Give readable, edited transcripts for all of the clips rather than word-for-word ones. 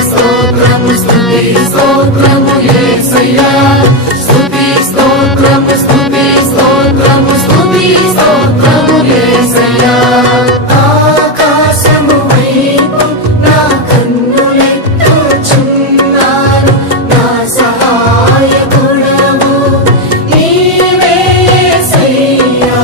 స్తోత్రము స్తోత్రము యేసయ్యా స్తుతి స్తోత్రము స్తోత్రము యేసయ్యా ఆకాశము వైపు నా కన్నులెత్తుచున్నాను నా సహాయకుడవు నీవే యేసయ్యా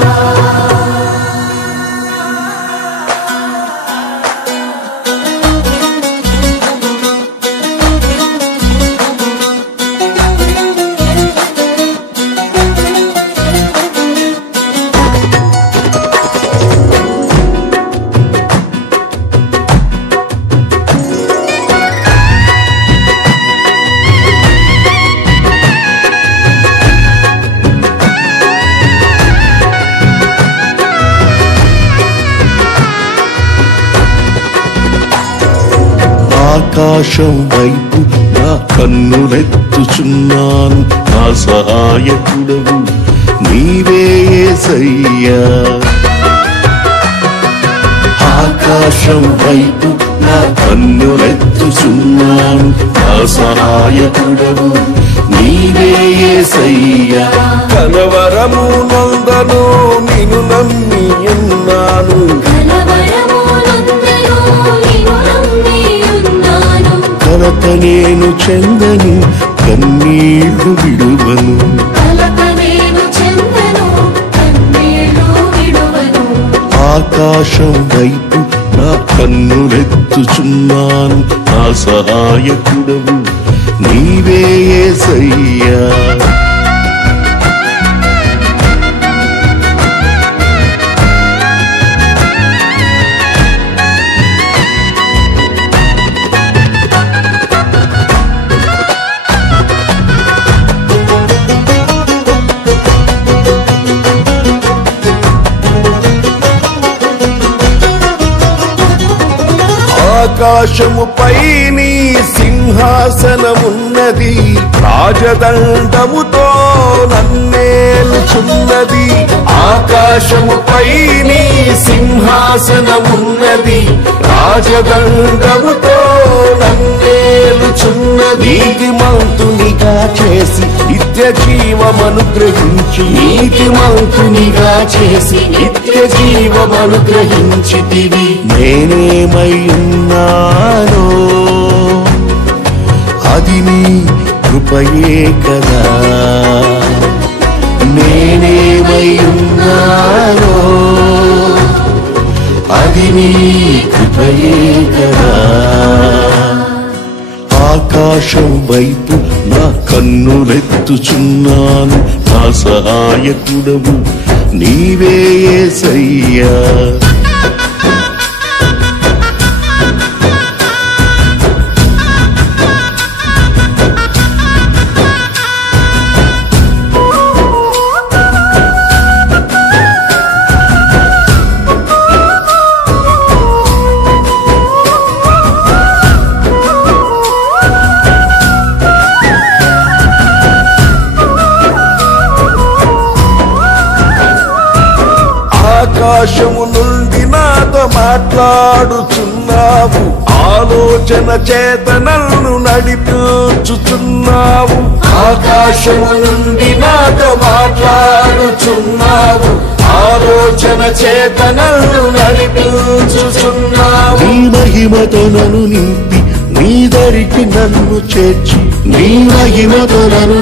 ఆకాశం వైపు నా కన్నులెత్తుచున్నాను నా సహాయకుడవు నీవే యేసయ్యా ఆకాశం వైపు నా కన్నులెత్తుచున్నాను నా సహాయకుడవు నీవే యేసయ్యా కలవరము నందను నిన్ను నమ్మి ఉన్నాను కలత నేను చెందను కన్నీళ్లు విడువను ఆకాశం వైపు నా కన్నులెత్తుచున్నాను నా సహాయకుడవు నీవే యేసయ్యా ఆకాశముపై నీ సింహాసనమున్నది రాజదండముతో నన్నేలుచున్నది ఆకాశముపై నీ సింహాసనమున్నది రాజదండముతో నన్నేలుచున్నది నీతిమంతునిగా చేసి నిత్య జీవమనుగ్రహించి నీతిమంతునిగా చేసి నిత్య జీవమనుగ్రహించితివి నేనేమై ఉన్నానో అది నీ కృపయే కదా నేనేమై ఉన్నానో అది నీ కృపయే కదా ఆకాశం వైపు నా కన్నులెత్తుచున్నాను నా సహాయకుడవు నీవే యేసయ్యా ఆకాశము నుండి నాతో మాట్లాడుచున్నావు ఆలోచన చేత నన్ను నడిపించుచున్నావు ఆకాశము నుండి నాతో మాట్లాడుచున్నావు ఆలోచన చేత నన్ను నడిపించుచున్నావు నీ మహిమతో నన్ను నింపి నీ దరికి నన్ను చేర్చి నీ మహిమతో నన్ను